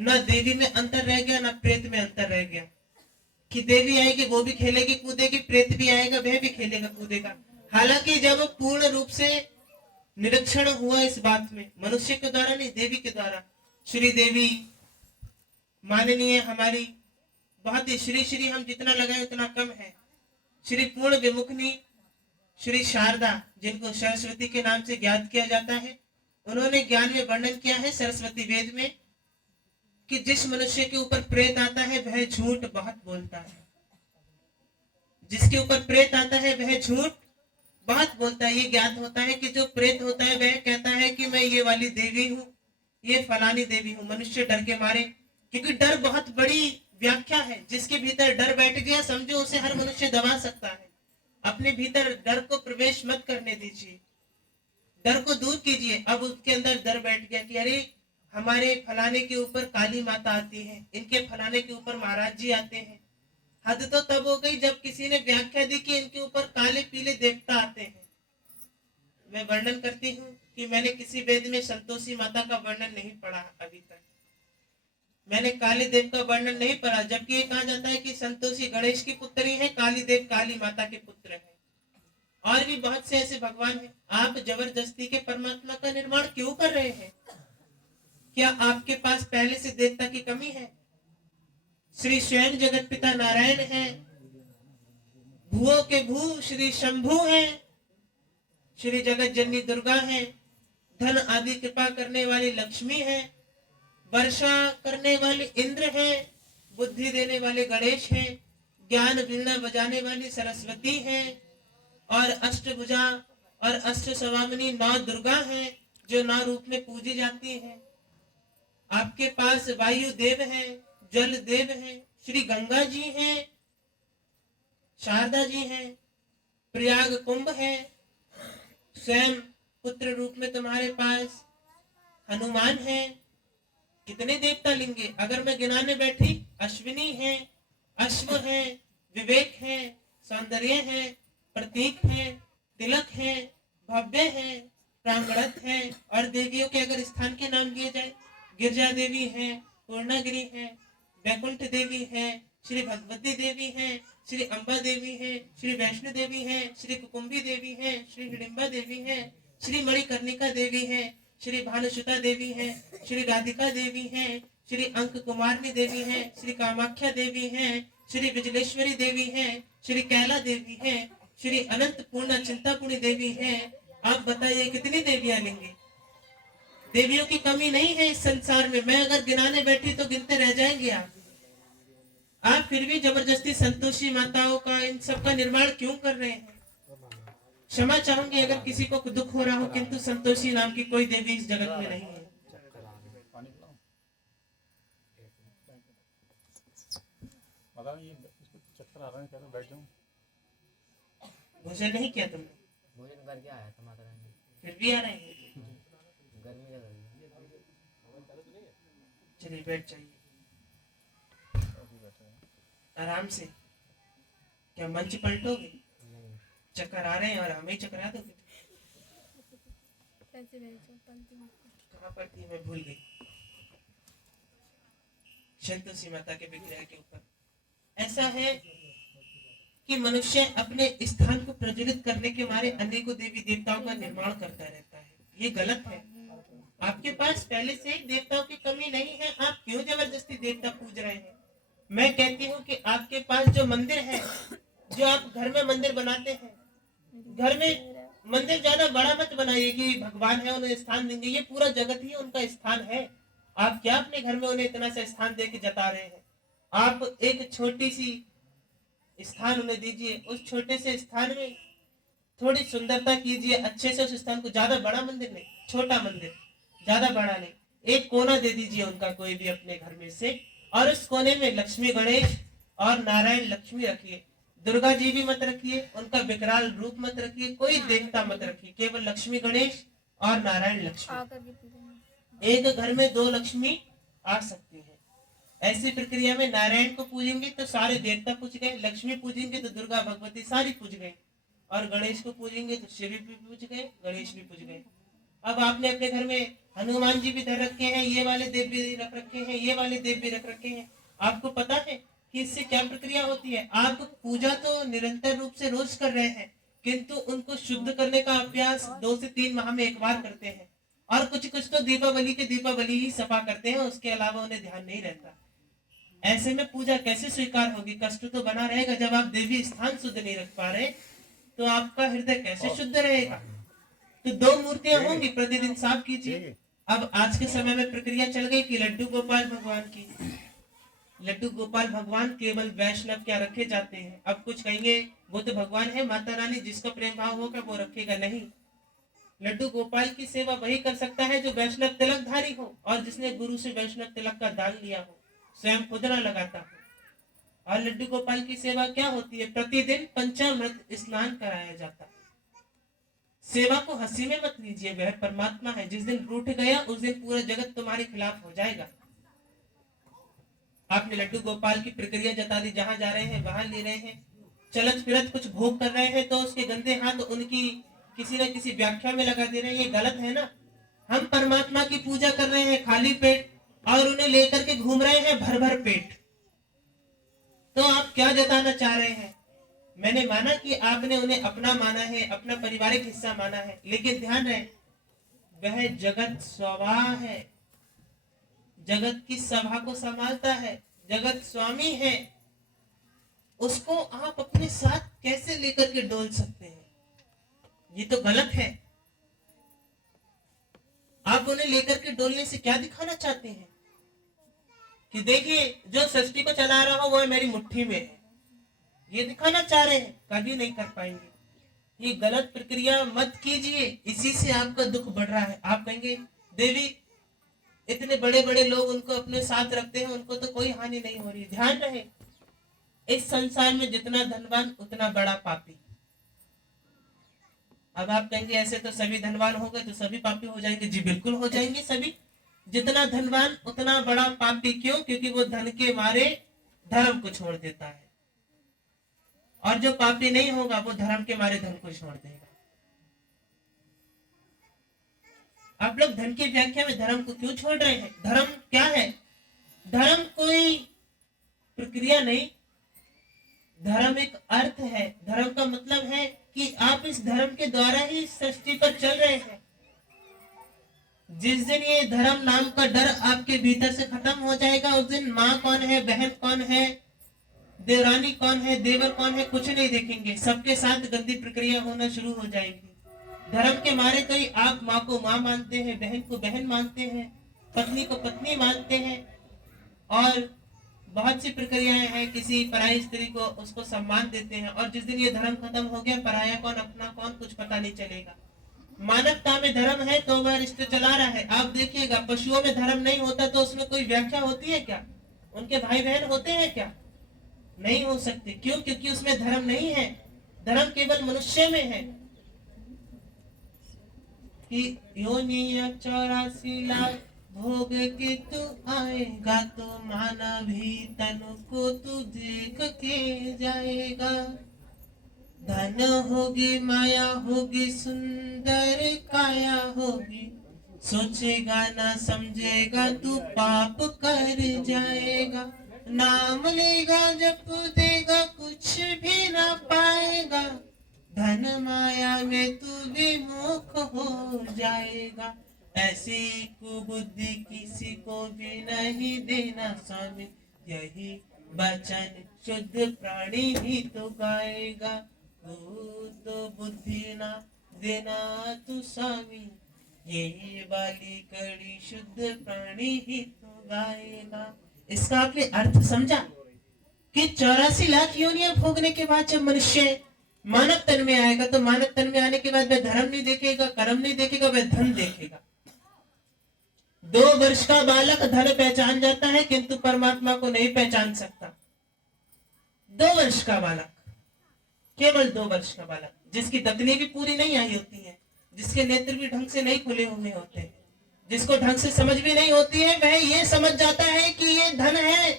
न देवी में अंतर रह गया, न प्रेत में अंतर रह गया। कि देवी आएगी वो भी खेलेगी कूदेगी, प्रेत भी आएगा वह भी खेलेगा कूदेगा। हालांकि जब पूर्ण रूप से निरीक्षण हुआ इस बात में, मनुष्य के द्वारा नहीं, देवी के द्वारा, श्री देवी माननीय हमारी, बहुत ही श्री श्री हम जितना लगाए उतना कम है, श्री पूर्ण विमुखनी श्री शारदा, जिनको सरस्वती के नाम से ज्ञात किया जाता है, उन्होंने ज्ञान में वर्णन किया है सरस्वती वेद में कि जिस मनुष्य के ऊपर प्रेत आता है वह झूठ बहुत बोलता है। जिसके ऊपर प्रेत आता है वह झूठ बहुत बोलता है। ये ज्ञात होता है कि जो प्रेत होता है वह कहता है कि मैं ये वाली देवी हूँ, ये फलानी देवी हूँ। मनुष्य डर के मारे, क्योंकि डर बहुत बड़ी व्याख्या है। जिसके भीतर डर बैठ गया समझो उसे हर मनुष्य दबा सकता है। अपने भीतर डर को प्रवेश मत करने दीजिए, डर को दूर कीजिए। अब उसके अंदर डर बैठ गया कि अरे हमारे फलाने के ऊपर काली माता आती है, इनके फलाने के ऊपर महाराज जी आते हैं। हद तो तब हो गई जब किसी ने व्याख्या दी कि इनके ऊपर काले पीले देवता आते हैं। मैं वर्णन करती हूँ कि मैंने किसी वेद में संतोषी माता का वर्णन नहीं पढ़ा अभी तक। मैंने काली देव का वर्णन नहीं पढ़ा, जबकि ये कहा जाता है कि संतोषी गणेश की पुत्री है, काली देव काली माता के पुत्र है। और भी बहुत से ऐसे भगवान हैं। आप जबरदस्ती के परमात्मा का निर्माण क्यों कर रहे हैं? क्या आपके पास पहले से देवता की कमी है? श्री स्वयं जगत पिता नारायण है, भूओं के भू श्री शंभु है, श्री जगत जननी दुर्गा है, धन आदि कृपा करने वाली लक्ष्मी है, वर्षा करने वाले इंद्र है, बुद्धि देने वाले गणेश है, ज्ञान वीणा बजाने वाली सरस्वती है, और अष्टभुजा और अष्ट सवामिनी नौ दुर्गा है जो नौ रूप में पूजी जाती है। आपके पास वायु देव है, जल देव है, श्री गंगा जी हैं, शारदा जी हैं, प्रयाग कुंभ है, स्वयं पुत्र रूप में तुम्हारे पास हनुमान है। कितने देवता लेंगे? अगर मैं गिनाने बैठी, अश्विनी है, अश्व है, विवेक है, सौंदर्य है, प्रतीक है, तिलक है, भव्य है, प्रांगणत है। और देवियों के अगर स्थान के नाम लिए जाए, गिरजा देवी है, पूर्णागिरी है, वैकुंठ देवी है, श्री भगवती देवी है, श्री अम्बा देवी है, श्री वैष्णो देवी है, श्री कुकुम्भी देवी है, श्री हिडिंबा देवी है, श्री मणिकर्णिका देवी है, श्री भानुसुता देवी है, श्री राधिका देवी है, श्री अंक कुमारनी देवी है, श्री कामाख्या देवी है, श्री विजलेश्वरी देवी है, श्री कैला देवी है, श्री अनंत पूर्णा चिंतापुणी देवी है। आप बताइए कितनी देवियां लेंगे? देवियों की कमी नहीं है इस संसार में। मैं अगर गिनाने बैठी तो गिनते रह जाएंगे आप फिर भी जबरदस्ती संतोषी माताओं का, इन सब का निर्माण क्यों कर रहे हैं? क्षमा चाहूंगी अगर किसी को दुख हो रहा हो, किंतु संतोषी नाम की कोई देवी इस जगत में नहीं है। मुझे नहीं किया तुमने, भोजन करके आया था माता रानी, फिर भी आ रहे हैं। गर्मी लग रही है। चलिए बैठ जाइए आराम से। क्या मंच पलटोगे? नहीं, चक्कर आ रहे हैं और हमें चकरा दोगे? कहाँ पर थी मैं भूल गई। संतोषी माता के विग्रह के ऊपर ऐसा है कि मनुष्य अपने स्थान को प्रज्वलित करने के मारे अनेकों देवी देवताओं का निर्माण करता रहता है। ये गलत है। आपके पास पहले से देवताओं की कमी नहीं है, आप क्यों जबरदस्ती देवता पूज रहे हैं? मैं कहती हूँ कि आपके पास जो मंदिर है, जो आप घर में मंदिर बनाते हैं, घर में मंदिर ज्यादा बड़ा मत बनाइए कि भगवान है उन्हें स्थान देंगे। ये पूरा जगत ही उनका स्थान है। आप क्या अपने घर में उन्हें इतना सा स्थान दे के जता रहे हैं? आप एक छोटी सी स्थान उन्हें दीजिए, उस छोटे से स्थान में थोड़ी सुंदरता कीजिए अच्छे से। उस स्थान को ज्यादा बड़ा मंदिर नहीं, छोटा मंदिर, ज्यादा बड़ा नहीं, एक कोना दे दीजिए उनका कोई भी अपने घर में से, और उस कोने में लक्ष्मी गणेश और नारायण लक्ष्मी रखिए। दुर्गा जी भी मत रखिए, उनका विकराल रूप मत रखिए, कोई देवता मत रखिए, केवल लक्ष्मी गणेश और नारायण लक्ष्मी। एक घर में दो लक्ष्मी आ सकती है। ऐसी प्रक्रिया में नारायण को पूजेंगे तो सारे देवता पूज गए, लक्ष्मी पूजेंगे तो दुर्गा भगवती सारी पूज गई, और गणेश को पूजेंगे तो शिव भी पूज गए, गणेश भी पूज गए। अब आपने अपने घर में हनुमान जी भी धर रखे हैं, ये वाले देव भी रख रखे हैं, ये वाले देव भी रख रखे हैं। आपको पता है कि इससे क्या प्रक्रिया होती है? आप पूजा तो निरंतर रूप से रोज कर रहे हैं, किंतु उनको शुद्ध करने का अभ्यास 2 से 3 माह में एक बार करते हैं। और कुछ कुछ तो दीपावली ही सफा करते हैं, उसके अलावा उन्हें ध्यान नहीं रहता। ऐसे में पूजा कैसे स्वीकार होगी? कष्ट तो बना रहेगा। जब आप देवी स्थान शुद्ध नहीं रख पा रहे तो आपका हृदय कैसे शुद्ध रहेगा? तो 2 मूर्तियां होंगी, प्रतिदिन साफ कीजिए। अब आज के समय में प्रक्रिया चल गई कि लड्डू गोपाल भगवान की, लड्डू गोपाल भगवान केवल वैष्णव क्या रखे जाते हैं। अब कुछ कहेंगे वो तो भगवान है, माता रानी, जिसका प्रेम भाव होगा वो रखेगा। नहीं, लड्डू गोपाल की सेवा वही कर सकता है जो वैष्णव तिलकधारी हो और जिसने गुरु से वैष्णव तिलक का दान लिया हो, स्वयं खुद न लगाता हो। और लड्डू गोपाल की सेवा क्या होती है? प्रतिदिन पंचामृत स्नान कराया जाता है। सेवा को हंसी में मत लीजिए, वह परमात्मा है। जिस दिन रूठ गया उस दिन पूरा जगत तुम्हारे खिलाफ हो जाएगा। आपने लड्डू गोपाल की प्रक्रिया जता दी, जहां जा रहे हैं वहां ले रहे हैं, चलत फिरत कुछ भोग कर रहे हैं तो उसके गंदे हाथ उनकी किसी न किसी व्याख्या में लगा दे रहे हैं। ये गलत है ना। हम परमात्मा की पूजा कर रहे हैं खाली पेट और उन्हें लेकर के घूम रहे हैं भर भर पेट। तो आप क्या जताना चाह रहे हैं? मैंने माना कि आपने उन्हें अपना माना है, अपना पारिवारिक हिस्सा माना है, लेकिन ध्यान रहे वह जगत स्वभा है, जगत की सभा को संभालता है, जगत स्वामी है। उसको आप अपने साथ कैसे लेकर के डोल सकते हैं? ये तो गलत है। आप उन्हें लेकर के डोलने से क्या दिखाना चाहते हैं? कि देखिए जो सृष्टि को चला रहा हो वो मेरी मुट्ठी में है, ये दिखाना चाह रहे हैं। कभी नहीं कर पाएंगे। ये गलत प्रक्रिया मत कीजिए, इसी से आपका दुख बढ़ रहा है। आप कहेंगे देवी इतने बड़े बड़े लोग उनको अपने साथ रखते हैं, उनको तो कोई हानि नहीं हो रही। ध्यान रहे, इस संसार में जितना धनवान उतना बड़ा पापी। अब आप कहेंगे ऐसे तो सभी धनवान हो गए तो सभी पापी हो जाएंगे। जी बिल्कुल हो जाएंगे सभी। जितना धनवान उतना बड़ा पापी। क्यों? क्योंकि वो धन के मारे धर्म को छोड़ देता है, और जो पापी नहीं होगा वो धर्म के मारे धन को छोड़ देगा। आप लोग धन की व्याख्या में धर्म को क्यों छोड़ रहे हैं? धर्म क्या है? धर्म कोई प्रक्रिया नहीं, धर्म एक अर्थ है। धर्म का मतलब है कि आप इस धर्म के द्वारा ही सृष्टि पर चल रहे हैं। जिस दिन ये धर्म नाम का डर आपके भीतर से खत्म हो जाएगा, उस दिन माँ कौन है, बहन कौन है, देवरानी कौन है, देवर कौन है, कुछ नहीं देखेंगे। सबके साथ गंदी प्रक्रिया होना शुरू हो जाएगी। धर्म के मारे तो ही आप माँ को माँ मानते हैं, बहन को बहन मानते हैं, पत्नी को पत्नी मानते हैं, और बहुत सी प्रक्रियाएं हैं। किसी पराई स्त्री को उसको सम्मान देते हैं, और जिस दिन ये धर्म खत्म हो गया, पराया कौन अपना कौन कुछ पता नहीं चलेगा। मानवता में धर्म है तो वह रिश्ते चला रहा है। आप देखिएगा पशुओं में धर्म नहीं होता तो उसमें कोई व्याख्या होती है क्या? उनके भाई बहन होते हैं क्या? नहीं हो सकते। क्यों? क्योंकि उसमें धर्म नहीं है। धर्म केवल मनुष्य में है कि योनि 84 लाख भोग के तू आएगा तो मानव ही तन को तू देख के जाएगा। धन होगी, माया होगी, सुंदर काया होगी, सोचेगा ना समझेगा तू पाप कर जाएगा। नाम लेगा जप देगा कुछ भी ना पाएगा, धन माया में तू विमुख हो जाएगा। ऐसी कुबुद्धि किसी को भी नहीं देना स्वामी, यही वचन शुद्ध प्राणी ही तो गाएगा। तो बुद्धि ना देना तू स्वामी, यही वाली कड़ी शुद्ध प्राणी ही तो गाएगा। इसका आपने अर्थ समझा कि 84 लाख योनियां भोगने के बाद जब मनुष्य मानव तन में आएगा तो मानव तन में आने के बाद वह धर्म नहीं देखेगा, कर्म नहीं देखेगा, वह धन देखेगा। 2 वर्ष का बालक धन पहचान जाता है किंतु परमात्मा को नहीं पहचान सकता। 2 वर्ष का बालक, केवल 2 वर्ष का बालक, जिसकी दतनी भी पूरी नहीं आई होती है, जिसके नेत्र भी ढंग से नहीं खुले हुए होते, जिसको ढंग से समझ भी नहीं होती है, वह ये समझ जाता है कि ये धन है,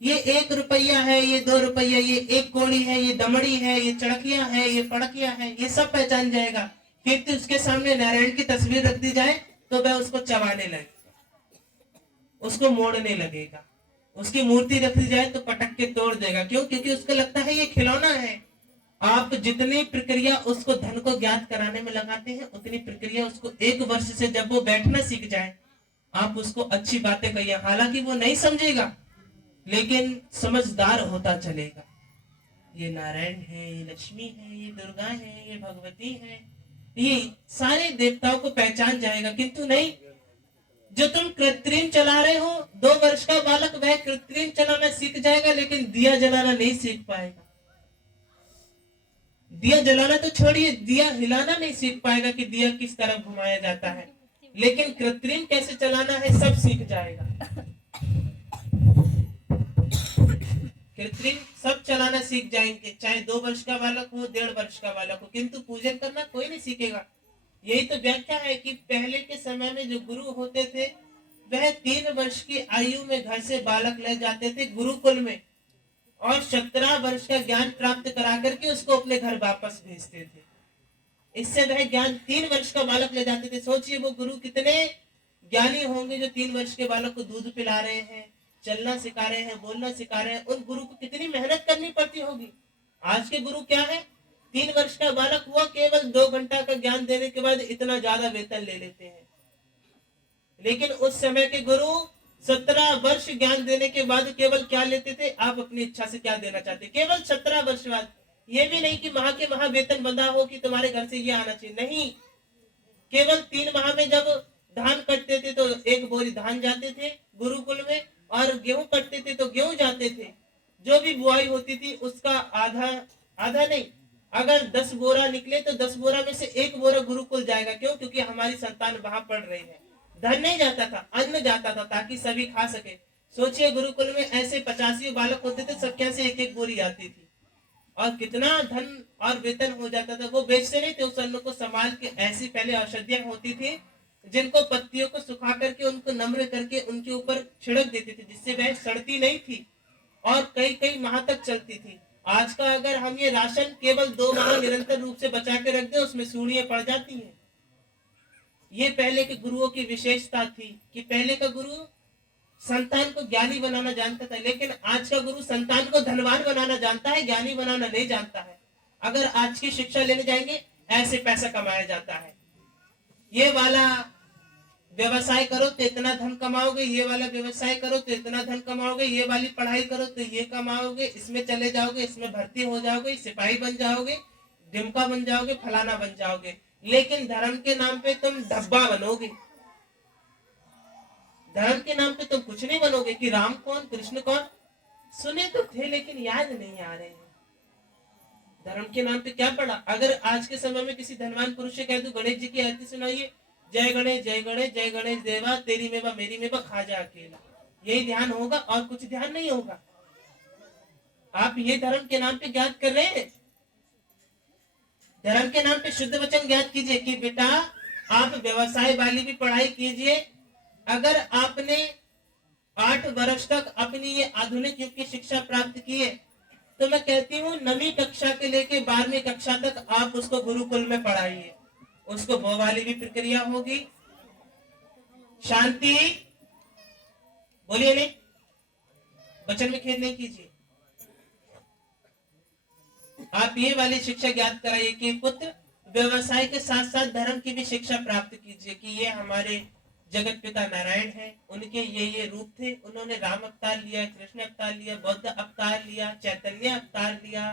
ये 1 रुपया है, ये 2 रुपया, ये 1 कौड़ी है, ये दमड़ी है, ये चड़किया है, ये पड़किया है, ये सब पहचान जाएगा। फिर तो उसके सामने नारायण की तस्वीर रख दी जाए तो वह उसको चबाने लगेगा, उसको मोड़ने लगेगा। उसकी मूर्ति रख दी जाए तो पटक के तोड़ देगा। क्यों? क्योंकि उसको लगता है ये खिलौना है। आप जितनी प्रक्रिया उसको धन को ज्ञात कराने में लगाते हैं, उतनी प्रक्रिया उसको 1 वर्ष से जब वो बैठना सीख जाए, आप उसको अच्छी बातें कहिए। हालांकि वो नहीं समझेगा, लेकिन समझदार होता चलेगा। ये नारायण है, ये लक्ष्मी है, ये दुर्गा है, ये भगवती है, ये सारे देवताओं को पहचान जाएगा। किंतु नहीं, जो तुम कृत्रिम चला रहे हो, 2 वर्ष का बालक वह कृत्रिम चलाना सीख जाएगा, लेकिन दिया जलाना नहीं सीख पाएगा। दिया जलाना तो छोड़िए, दिया हिलाना नहीं सीख पाएगा कि दिया किस तरफ घुमाया जाता है। लेकिन कृत्रिम कैसे चलाना है सब सीख जाएगा। कृत्रिम सब चलाना सीख जाएंगे, चाहे 2 वर्ष का बालक हो, 1.5 वर्ष का बालक हो, किंतु पूजन करना कोई नहीं सीखेगा। यही तो व्याख्या है कि पहले के समय में जो गुरु होते थे, वह 3 वर्ष की आयु में घर से बालक ले जाते थे गुरुकुल में, और 17 वर्ष का ज्ञान प्राप्त करा करके उसको अपने घर वापस भेजते थे। इससे वह ज्ञान 3 वर्ष का बालक ले जाते थे। सोचिए वो गुरु कितने ज्ञानी होंगे जो 3 वर्ष के बालक को दूध पिला रहे हैं, चलना सिखा रहे हैं, बोलना सिखा रहे हैं। उन गुरु को कितनी मेहनत करनी पड़ती होगी। आज के गुरु क्या है, 3 वर्ष का बालक हुआ, केवल 2 घंटा का ज्ञान देने के बाद इतना ज्यादा वेतन ले लेते हैं। लेकिन उस समय के गुरु 17 वर्ष ज्ञान देने के बाद केवल क्या लेते थे, आप अपनी इच्छा से क्या देना चाहते, केवल 17 वर्ष बाद। ये भी नहीं कि माह के माह वेतन बंधा हो कि तुम्हारे घर से ये आना चाहिए, नहीं। केवल 3 माह में जब धान कटते थे तो 1 बोरी धान जाते थे गुरुकुल में, और गेहूं कटते थे तो गेहूं जाते थे। जो भी बुआई होती थी उसका आधा आधा नहीं, अगर 10 बोरा निकले तो 10 बोरा में से 1 बोरा गुरुकुल जाएगा। क्यों? क्योंकि हमारी संतान वहां पढ़ रही है। धन नहीं जाता था, अन्न जाता था ताकि सभी खा सके। सोचिए गुरुकुल में ऐसे 85 बालक होते थे, सबके से 1-1 बोरी आती थी, और कितना धन और वेतन हो जाता था। वो बेचते नहीं थे, उस अन्न को संभाल के ऐसी पहले औषधियां होती थी जिनको पत्तियों को सुखा करके उनको नम्र करके उनके ऊपर छिड़क देते थे, जिससे वह सड़ती नहीं थी और कई कई माह तक चलती थी। आज का अगर हम ये राशन केवल 2 माह निरंतर रूप से बचा के रख दे, उसमें सूढ़ियां पड़ जाती हैं। ये पहले के गुरुओं की विशेषता थी कि पहले का गुरु संतान को ज्ञानी बनाना जानता था, लेकिन आज का गुरु संतान को धनवान बनाना जानता है, ज्ञानी बनाना नहीं जानता है। अगर आज की शिक्षा लेने जाएंगे, ऐसे पैसा कमाया जाता है, ये वाला व्यवसाय करो तो इतना धन कमाओगे, ये वाला व्यवसाय करो तो इतना धन कमाओगे, ये वाली पढ़ाई करो तो ये कमाओगे, इसमें चले जाओगे, इसमें भर्ती हो जाओगे, सिपाही बन जाओगे, डिमका बन जाओगे, फलाना बन जाओगे। लेकिन धर्म के नाम पे तुम धब्बा बनोगे। धर्म के नाम पे तुम कुछ नहीं बनोगे कि राम कौन, कृष्ण कौन, सुने तो थे लेकिन याद नहीं आ रहे हैं। धर्म के नाम पे क्या पढ़ा? अगर आज के समय में किसी धनवान पुरुष से कह दो गणेश जी की आरती सुनाइए, जय गणेश जय गणेश जय गणेश देवा, तेरी मेवा मेरी मेवा, खा जा अकेला, यही ध्यान होगा और कुछ ध्यान नहीं होगा। आप ये धर्म के नाम पे ज्ञात कर रहे हैं। धर्म के नाम पे शुद्ध वचन ज्ञात कीजिए कि बेटा आप व्यवसाय वाली भी पढ़ाई कीजिए। अगर आपने 8 वर्ष तक अपनी ये आधुनिक युग की शिक्षा प्राप्त की है, तो मैं कहती हूँ 9वीं कक्षा के लेके 12वीं कक्षा तक आप उसको गुरुकुल में पढ़ाइए। उसको वो वाली भी प्रक्रिया होगी। शांति बोलिए, नहीं वचन में खेद नहीं कीजिए। आप ये वाली शिक्षा ज्ञात कराइए कि पुत्र व्यवसाय के साथ साथ धर्म की भी शिक्षा प्राप्त कीजिए कि ये हमारे जगत पिता नारायण हैं, उनके ये रूप थे। उन्होंने राम अवतार लिया, कृष्ण अवतार लिया, बौद्ध अवतार लिया, चैतन्य अवतार लिया,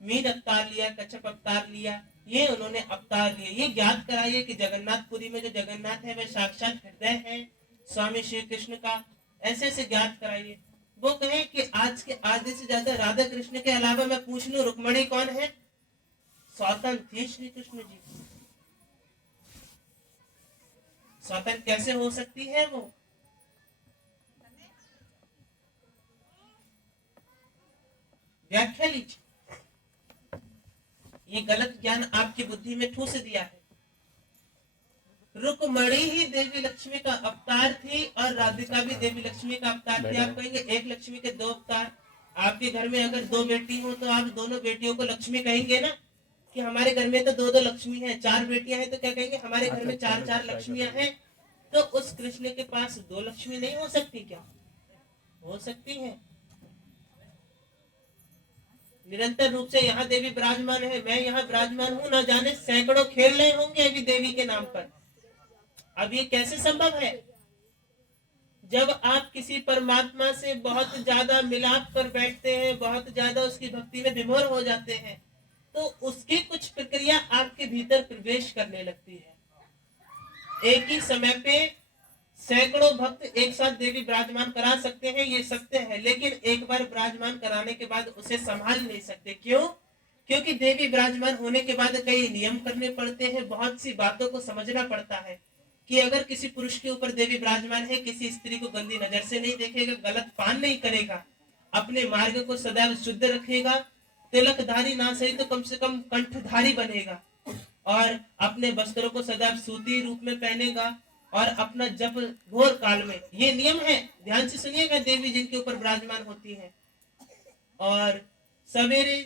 मीन अवतार लिया, कच्छप अवतार लिया, ये उन्होंने अवतार लिए। ये ज्ञात कराइए कि जगन्नाथपुरी में जो जगन्नाथ है वह साक्षात हृदय है स्वामी श्री कृष्ण का। ऐसे ऐसे ज्ञात कराइए। वो कहे कि आज के आधे से ज्यादा राधा कृष्ण के अलावा मैं पूछ लूं रुक्मणी कौन है? स्वतंत्र थी श्री कृष्ण जी। स्वतंत्र कैसे हो सकती है वो? व्याख्या लीजिए। ये गलत ज्ञान आपकी बुद्धि में ठूस दिया है। रुक्मणी ही देवी लक्ष्मी का अवतार थी और राधिका भी देवी लक्ष्मी का अवतार थी। आप कहेंगे एक लक्ष्मी के 2 अवतार। आपके घर में अगर 2 बेटी हो तो आप दोनों बेटियों को लक्ष्मी कहेंगे ना, कि हमारे घर में तो 2-2 लक्ष्मी हैं। 4 बेटियां हैं तो क्या कहेंगे? हमारे घर में 4-4 लक्ष्मियां हैं। तो उस कृष्ण के पास दो लक्ष्मी नहीं हो सकती क्या? हो सकती है। निरंतर रूप से यहाँ देवी विराजमान है, मैं यहाँ विराजमान हूँ, न जाने सैकड़ों खेल रहे होंगे अभी देवी के नाम पर। अब ये कैसे संभव है? जब आप किसी परमात्मा से बहुत ज्यादा मिलाप कर बैठते हैं, बहुत ज्यादा उसकी भक्ति में विभोर हो जाते हैं, तो उसकी कुछ प्रक्रिया आपके भीतर प्रवेश करने लगती है। एक ही समय पे सैकड़ों भक्त एक साथ देवी विराजमान करा सकते हैं, ये सत्य है, लेकिन एक बार विराजमान कराने के बाद उसे संभाल नहीं सकते। क्यों? क्योंकि देवी विराजमान होने के बाद कई नियम करने पड़ते हैं, बहुत सी बातों को समझना पड़ता है कि अगर किसी पुरुष के ऊपर देवी विराजमान है, किसी स्त्री को गंदी नजर से नहीं देखेगा, गलत पान नहीं करेगा, अपने मार्ग को सदैव शुद्ध रखेगा, तिलकधारी ना सही तो कम से कम कंठधारी बनेगा, और अपने वस्त्रों को सदैव सूती रूप में पहनेगा, और अपना जप घोर काल में, ये नियम है, ध्यान से सुनिएगा, देवी जिनके ऊपर विराजमान होती है। और सवेरे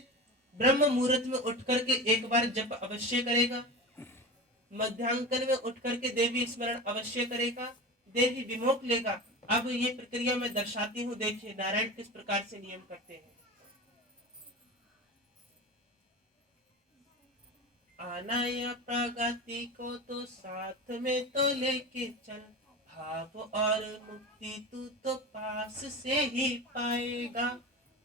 ब्रह्म मुहूर्त में उठ करके एक बार जप अवश्य करेगा, मध्यांकन में उठ करके देवी स्मरण अवश्य करेगा, देवी विमोक लेगा। अब ये प्रक्रिया मैं दर्शाती हूँ, देखिए नारायण किस प्रकार से नियम करते हैं। आना या प्रगति को तो साथ में तो लेके चल, भाव और मुक्ति तू तो पास से ही पाएगा।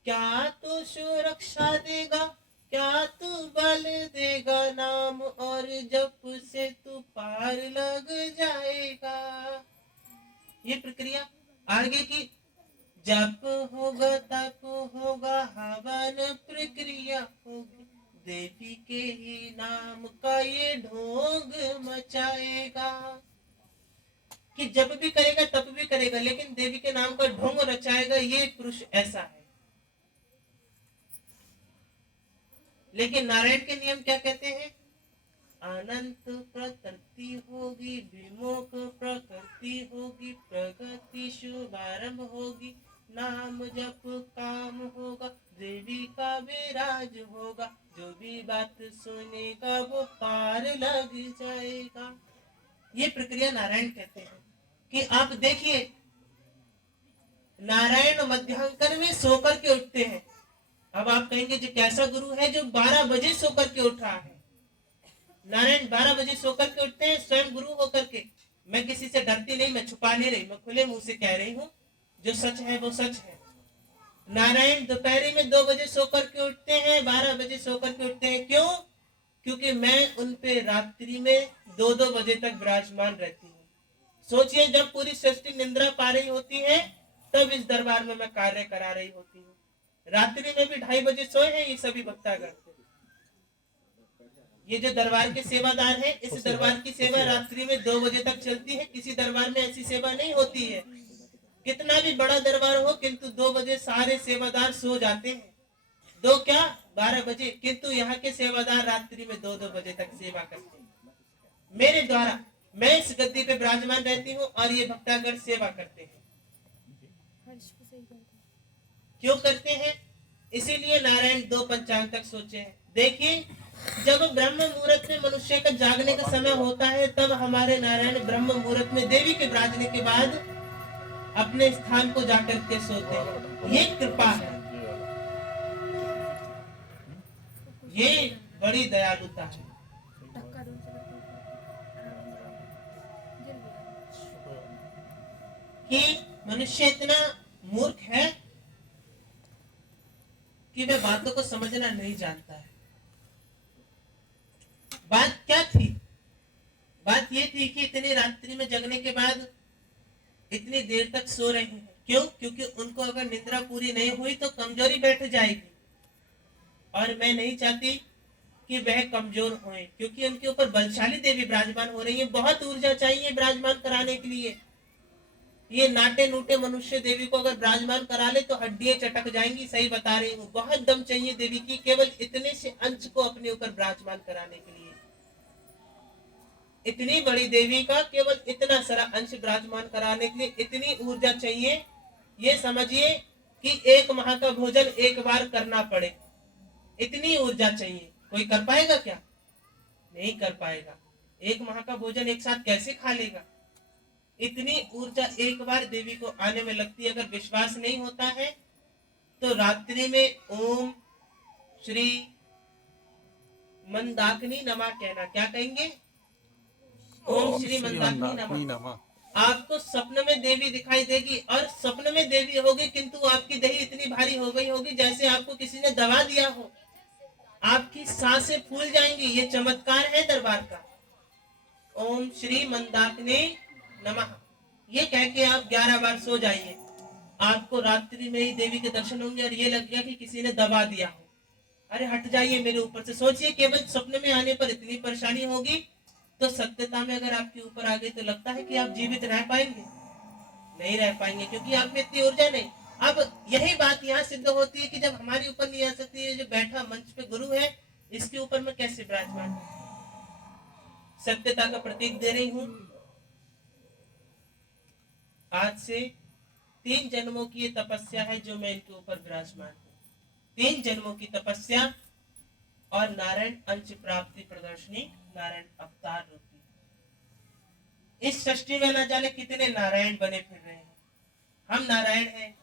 क्या तू सुरक्षा देगा, क्या तू बल देगा, नाम और जप से तू पार लग जाएगा। ये प्रक्रिया आगे की, जप होगा तप होगा हवन प्रक्रिया होगी, देवी के ही नाम का ये ढोंग मचाएगा। कि जब भी करेगा तब भी करेगा, लेकिन देवी के नाम का ढोंग रचाएगा, ये पुरुष ऐसा है। लेकिन नारायण के नियम क्या कहते हैं? अनंत प्रकृति होगी, विमोक प्रकृति होगी, प्रगति शुभारंभ होगी, नाम जप काम होगा, देवी का विराज होगा, जो भी बात सुनेगा वो पार लग जाएगा। ये प्रक्रिया नारायण कहते हैं। कि आप देखिए, नारायण मध्यांकन में सोकर के उठते हैं। अब आप कहेंगे जो कैसा गुरु है जो 12 बजे सोकर के उठ रहा है? नारायण 12 बजे सोकर के उठते हैं, स्वयं गुरु होकर के। मैं किसी से डरती नहीं, मैं छुपा नहीं रही, मैं खुले मुंह से कह रही हूँ, जो सच है वो सच है। नारायण दोपहर में 2 बजे सोकर के उठते हैं, 12 बजे सोकर के उठते हैं। क्यों? क्योंकि मैं उन पे रात्रि में 2-2 बजे तक विराजमान रहती हूँ। सोचिए, जब पूरी सृष्टि निंद्रा पा रही होती है, तब इस दरबार में मैं कार्य करा रही होती हूँ। रात्रि में भी 2:30 बजे सोए हैं ये सभी भक्तागण। ये जो दरबार के सेवादार हैं, इस दरबार की सेवा रात्रि में 2 बजे तक चलती है। किसी दरबार में ऐसी सेवा नहीं होती है। कितना भी बड़ा दरबार हो, किंतु 2 बजे सारे सेवादार सो जाते हैं। 2 क्या 12 बजे, किंतु यहाँ के सेवादार रात्रि में 2-2 बजे तक सेवा करते हैं। मेरे द्वारा मैं इस गद्दी पे विराजमान रहती हूँ और ये भक्तागण सेवा करते हैं। क्यों करते हैं? इसीलिए नारायण 2 पंचांग तक सोचे हैं। देखिए, जब ब्रह्म मुहूर्त में मनुष्य का जागने का समय होता है, तब हमारे नारायण ब्रह्म मुहूर्त में देवी के विराजने के बाद अपने स्थान को जाकर के सोते हैं। ये कृपा है, ये बड़ी दयालुता है। कि मनुष्य इतना मूर्ख है कि वह बातों को समझना नहीं जानता है। बात क्या थी? बात ये थी कि इतनी रात्रि में जगने के बाद इतनी देर तक सो रहे हैं। क्यों? क्योंकि उनको अगर निद्रा पूरी नहीं हुई तो कमजोरी बैठ जाएगी, और मैं नहीं चाहती कि वह कमजोर होए, क्योंकि उनके ऊपर बलशाली देवी विराजमान हो रही है। बहुत ऊर्जा चाहिए विराजमान कराने के लिए। ये नाटे नूटे मनुष्य देवी को अगर विराजमान करा ले तो हड्डियां चटक जाएंगी। सही बता रही हूँ, बहुत दम चाहिए देवी की केवल इतने से अंश को अपने ऊपर विराजमान कराने के लिए। इतनी बड़ी देवी का केवल इतना सारा अंश विराजमान कराने के लिए इतनी ऊर्जा चाहिए। ये समझिए कि 1 माह का भोजन एक बार करना पड़े, इतनी ऊर्जा चाहिए। कोई कर पाएगा क्या? नहीं कर पाएगा। 1 माह का भोजन एक साथ कैसे खा लेगा? इतनी ऊर्जा एक बार देवी को आने में लगती है। अगर विश्वास नहीं होता है तो रात्रि में ओम श्री मंदाकिनी नमः कहना। क्या कहेंगे? ओम श्री मंदाकिनी नमः। आपको स्वप्न में देवी दिखाई देगी और स्वप्न में देवी होगी, किंतु आपकी देही इतनी भारी हो गई होगी जैसे आपको किसी ने दबा दिया हो। आपकी सांसें फूल जाएंगी। ये चमत्कार है दरबार का। ओम श्री मंदाकिनी नमः ये कह के आप 11 बार सो जाइए। आपको रात्रि में ही देवी के दर्शन होंगे और ये लगेगा कि किसी ने दबा दिया हो। अरे हट जाइए मेरे ऊपर से। सोचिए केवल स्वप्न में आने पर इतनी परेशानी होगी, तो सत्यता में अगर आपके ऊपर आ गई तो लगता है कि आप जीवित रह पाएंगे? नहीं रह पाएंगे, क्योंकि आप में इतनी ऊर्जा नहीं। अब यही बात यहाँ सिद्ध होती है कि जब हमारी ऊपर नहीं आ सकती है, जो बैठा मंच पे गुरु है, इसके ऊपर मैं कैसे विराजमान हूँ? सत्यता का प्रतीक दे रही हूँ। आज से 3 जन्मों की ये तपस्या है जो मैं इनके ऊपर विराजमान हूँ। 3 जन्मों की तपस्या और नारायण अंश प्राप्ति प्रदर्शनी, नारायण अवतार रूपी। इस सृष्टि में न जाने कितने नारायण बने फिर रहे हैं। हम नारायण हैं,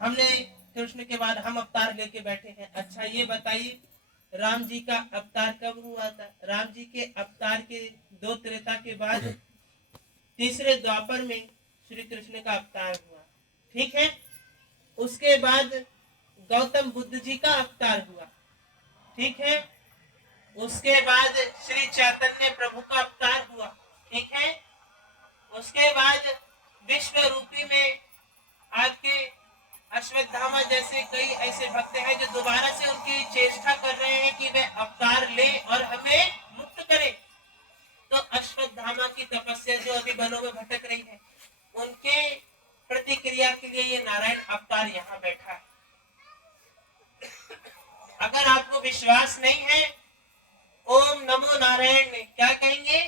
हमने कृष्ण के बाद हम अवतार लेके बैठे हैं। अच्छा ये बताइए, राम जी का अवतार कब हुआ था? राम जी के अवतार के 2 त्रेता के बाद तीसरे द्वापर में श्री कृष्ण का अवतार हुआ, ठीक है। उसके बाद गौतम बुद्ध जी का अवतार हुआ, ठीक है। उसके बाद श्री चैतन्य प्रभु का अवतार हुआ, ठीक है। उसके बाद विश्व रूपी में आपके अश्वत्थामा जैसे कई ऐसे भक्त हैं जो दोबारा से उनकी चेष्टा कर रहे हैं कि वे अवतार ले और हमें मुक्त करें। तो अश्वत्थामा की तपस्या जो अभी वनों में भटक रही है, उनके प्रतिक्रिया के लिए ये नारायण अवतार यहाँ बैठा है। अगर आपको विश्वास नहीं है, ओम नमो नारायण में क्या कहेंगे?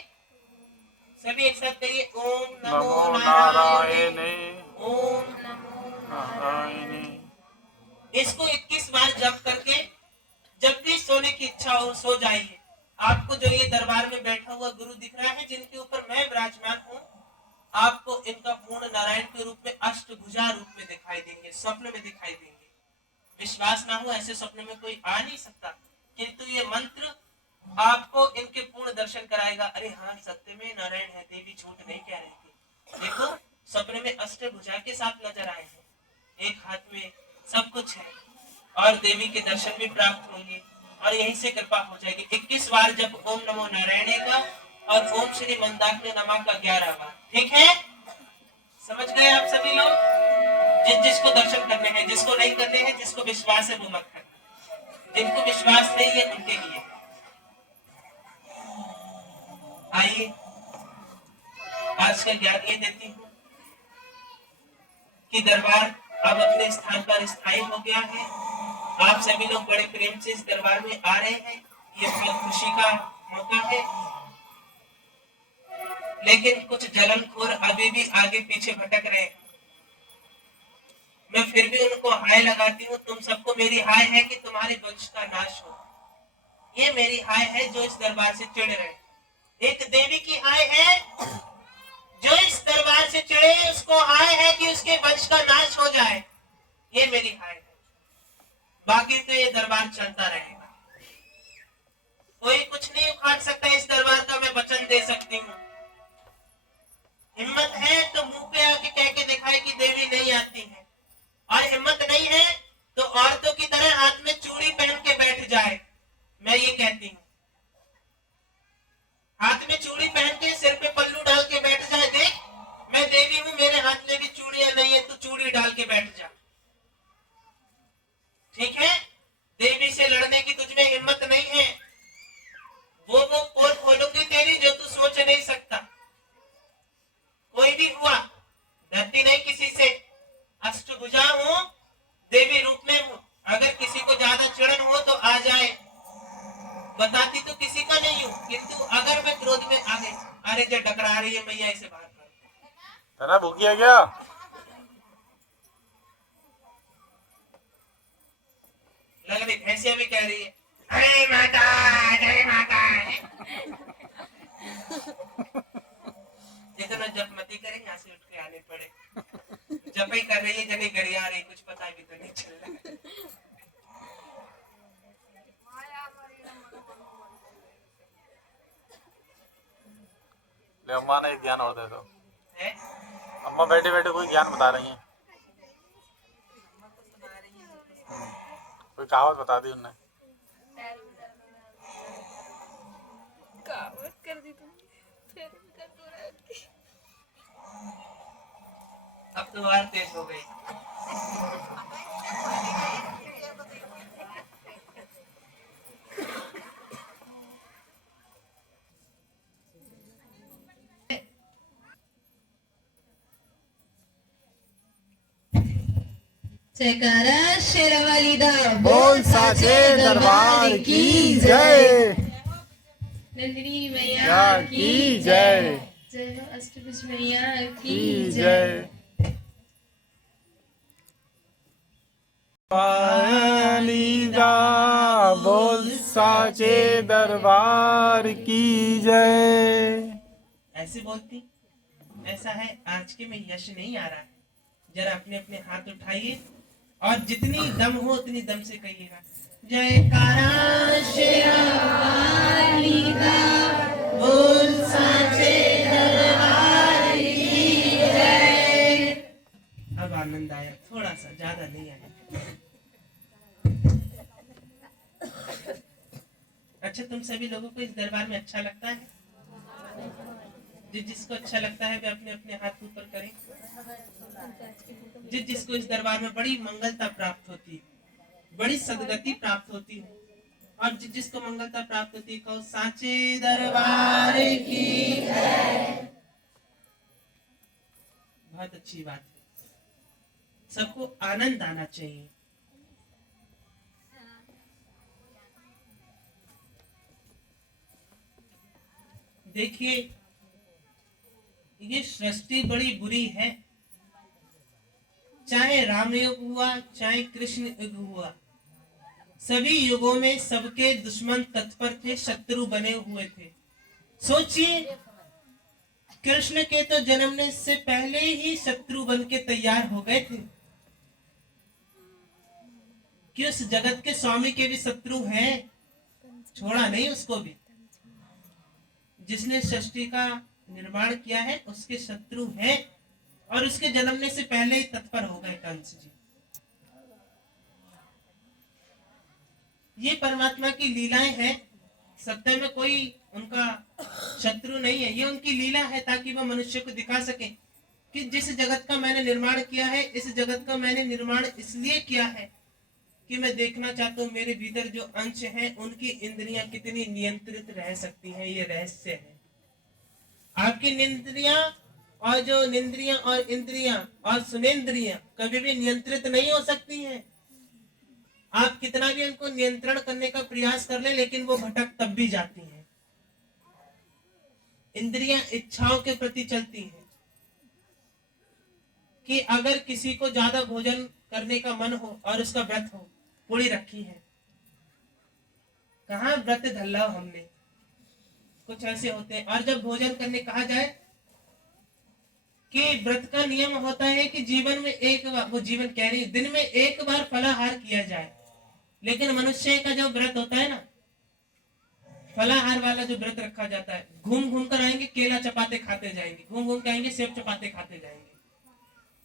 सभी एक साथ कहिए, ओम नमो नारायण, ओम नारायण। इसको 21 बार जप करके जब भी सोने की इच्छा हो सो जाइए। आपको जो ये दरबार में बैठा हुआ गुरु दिख रहा है, जिनके ऊपर मैं विराजमान हूँ, आपको इनका पूर्ण नारायण के रूप में अष्टभुजा रूप में दिखाई देंगे, स्वप्न में दिखाई देंगे। विश्वास ना हो, ऐसे स्वप्न में कोई आ नहीं सकता, किंतु ये मंत्र आपको इनके पूर्ण दर्शन कराएगा। अरे हाँ, सत्य में नारायण है, देवी झूठ नहीं कह रही थी। देखो स्वप्न में अष्टभुजा के साथ नजर आए हैं, एक हाथ में सब कुछ है और देवी के दर्शन भी प्राप्त होंगे और यहीं से कृपा हो जाएगी। 21 बार जब ओम नमो नारायण का और ओम श्री मंदाकिनी नमः का 11 बार, ठीक है। समझ गए आप सभी लोग? जिसको दर्शन करने हैं, जिसको नहीं करने हैं, जिसको विश्वास है वो मत करना, जिनको विश्वास नहीं है उनके लिए। आइए आज का ज्ञान ये देती हूँ कि दरबार अब अपने स्थान पर स्थायी हो गया है। आप सभी लोग बड़े प्रेम से इस दरबार में आ रहे हैं, ये बहुत खुशी का मौका है। लेकिन कुछ जलनखोर अभी भी आगे पीछे भटक रहे हैं। मैं फिर भी उनको हाय लगाती हूँ। तुम सबको मेरी हाय है कि तुम्हारे वंश का नाश हो। ये मेरी हाय है जो इस दरबार से चिढ़ रहे। एक देवी की हाय है जो इस दरबार से चिढ़े, उसको हाय है कि उसके वंश का नाश हो जाए। ये मेरी हाय है। बाकी तो ये दरबार चलता रहेगा, कोई कुछ नहीं उखाड़ सकता इस दरबार का, मैं वचन दे सकती हूँ। हिम्मत है तो मुंह पे आके कह के दिखाए कि देवी नहीं आती है, और हिम्मत नहीं है तो औरतों की तरह हाथ में चूड़ी पहन के बैठ जाए। मैं ये कहती हूँ, हाथ में चूड़ी पहन के सिर पे पल्लू डाल के बैठ जाए, देख मैं देवी हूँ, मेरे हाथ में भी चूड़ियां नहीं है, तू चूड़ी डाल के बैठ जा, ठीक है। देवी से लड़ने की तुझमें हिम्मत नहीं है, वो पोल खोलूंगी तेरी जो तू सोच नहीं सकता। कोई भी हुआ, डरती नहीं किसी से, अष्टभुजा हूँ, देवी रूप में हूँ। अगर किसी को ज्यादा चिड़न हो तो आ जाए, बताती तो किसी का नहीं हूँ, किंतु अगर मैं क्रोध में आ गई, अरे जो टकरा रही है मैया इसे बाहर कर। तेरा भूखिया क्या? लग रही भैंसिया भी कह रही है अरे माता, अरे माता। जितना जप मती करेंगे सफाई कर रही है, जने गरिया रही, कुछ पता भी तो नहीं चल रहा है। ले अम्मा ने एक ज्ञान और दे दो। है? अम्मा बैठे बैठे कोई ज्ञान बता रही हैं। कोई कहावत बता दी उनने। कहावत कर दी तुमने, फिर भी कर दो रहा है। अब तो और तेज हो गई। जयकारा शेरावाली दा बोल साचे दरबार की जय। नंदिनी मैया या की जय। जय हो अष्टभुज मैया की की जय। जय। वालीदा बोल साचे दरबार की जय। ऐसे बोलती, ऐसा है आज के में यश नहीं आ रहा है। जरा अपने अपने हाथ उठाइए और जितनी दम हो उतनी दम से कहिएगा, जयकारा शेरावाली दा बोल साचे दरबार की जय। अब आनंद आया, थोड़ा सा, ज्यादा नहीं आया। अच्छा, तुम सभी लोगों को इस दरबार में अच्छा लगता है? जिसको अच्छा लगता है वे अपने अपने हाथ ऊपर करें। जिसको इस दरबार में बड़ी मंगलता प्राप्त होती है, बड़ी सदगति प्राप्त होती है, और जिसको मंगलता प्राप्त होती है, कहो साचे दरबार की है। बहुत अच्छी बात है, सबको आनंद आना चाहिए। देखिए, ये सृष्टि बड़ी बुरी है। चाहे राम युग हुआ, चाहे कृष्ण युग हुआ, सभी युगों में सबके दुश्मन तत्पर थे, शत्रु बने हुए थे। सोचिए, कृष्ण के तो जन्मने से पहले ही शत्रु बन के तैयार हो गए थे कि उस जगत के स्वामी के भी शत्रु हैं, छोड़ा नहीं उसको भी। जिसने सृष्टि का निर्माण किया है उसके शत्रु हैं, और उसके जन्मने से पहले ही तत्पर हो गए कंस जी। ये परमात्मा की लीलाएं हैं, सत्य में कोई उनका शत्रु नहीं है। ये उनकी लीला है ताकि वह मनुष्य को दिखा सके कि जिस जगत का मैंने निर्माण किया है, इस जगत का मैंने निर्माण इसलिए किया है कि मैं देखना चाहता हूँ मेरे भीतर जो अंश हैं उनकी इंद्रियां कितनी नियंत्रित रह सकती हैं। ये रहस्य है। आपकी निंद्रियां और जो निंद्रियां और इंद्रियां और सुनेंद्रियां कभी भी नियंत्रित नहीं हो सकती हैं। आप कितना भी उनको नियंत्रण करने का प्रयास कर ले, लेकिन वो भटक तब भी जाती हैं। इंद्रियां इच्छाओं के प्रति चलती हैं कि अगर किसी को ज्यादा भोजन करने का मन हो और उसका व्रत हो, पूरी रखी है, कहाँ व्रत धल्ला हमने, कुछ ऐसे होते हैं। और जब भोजन करने कहा जाए कि व्रत का नियम होता है कि जीवन में एक बार, वो जीवन कह रही है, दिन में एक बार फलाहार किया जाए। लेकिन मनुष्य का जो व्रत होता है ना, फलाहार वाला जो व्रत रखा जाता है, घूम घूम कर आएंगे, केला चपाते खाते जाएंगे, घूम घूम के आएंगे, सेब चपाते खाते जाएंगे।